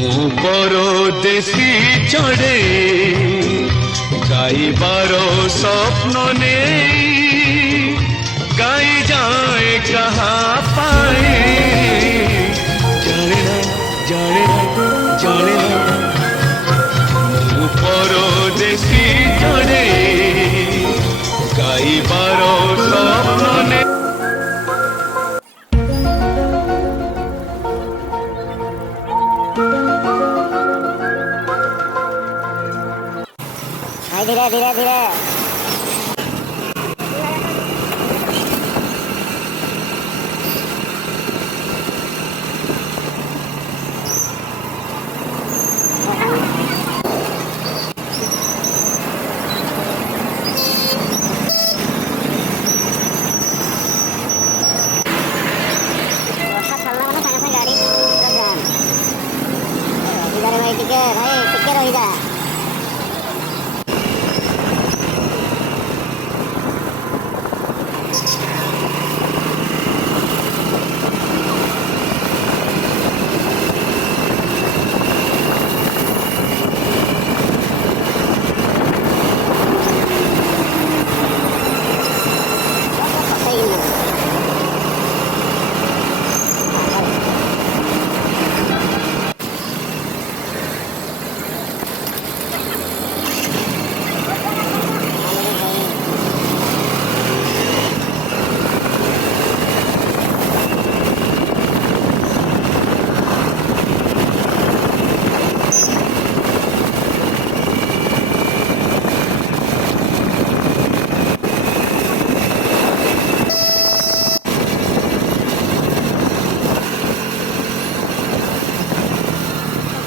ମୁଁ ପରଦେଶୀ ଚଢ଼େ ଗାଇବାର ସ୍ୱପ୍ନ ନେଇ ଗାଇ ଯାଏ କାହା ପାଇଁ ଜାଣେ ନା ଜାଣେ ନା ଜାଣେ ନା ମୁଁ ପରଦେଶୀ ଚଢ଼େ ଗାଇବାର ସ୍ୱପ୍ନ ନେଇ धीरे धीरे धीरे भाई टिके रही जा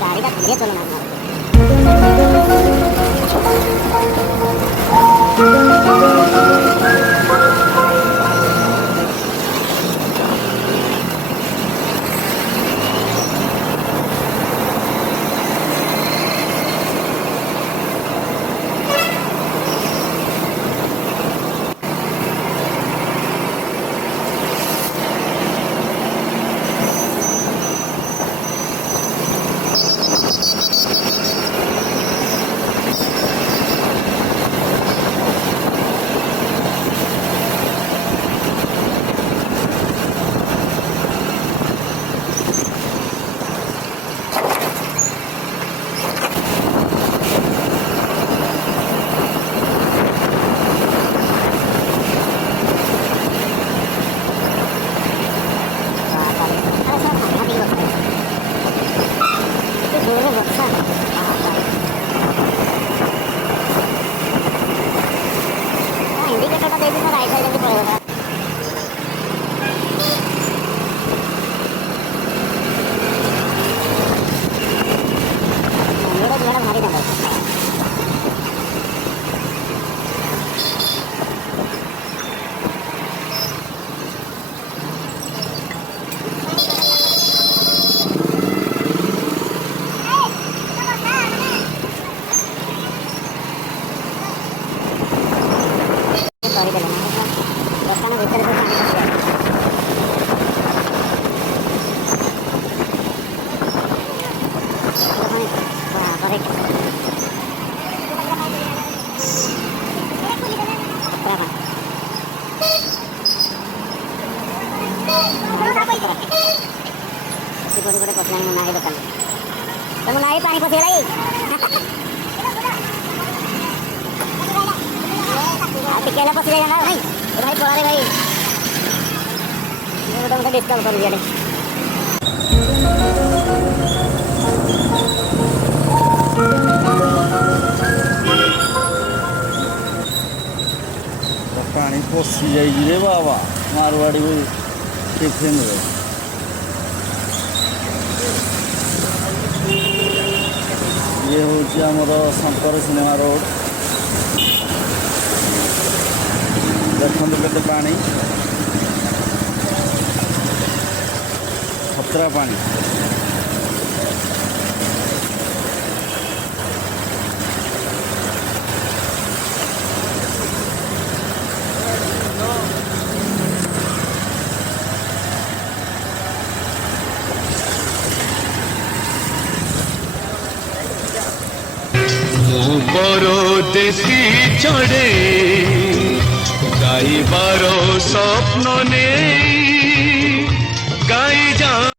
गाड़ी का धीरे चलो ना पानी पसेगा टिकेला पसेगा ना भाई भाई पड़ा रे भाई ये तो डिस्टर्ब कर दिया रे पानी पशि जाइए बाबा मारवाड़ी टिफिन रे ये हूँ आमर शंकर सिनेमा रोड देखो केते पानी खतरा पानी ମୁଁ ପରଦେଶୀ ଚଢ଼େ ଗାଇବାର ସ୍ୱପ୍ନ ନେଇ ଗାଇ ଯା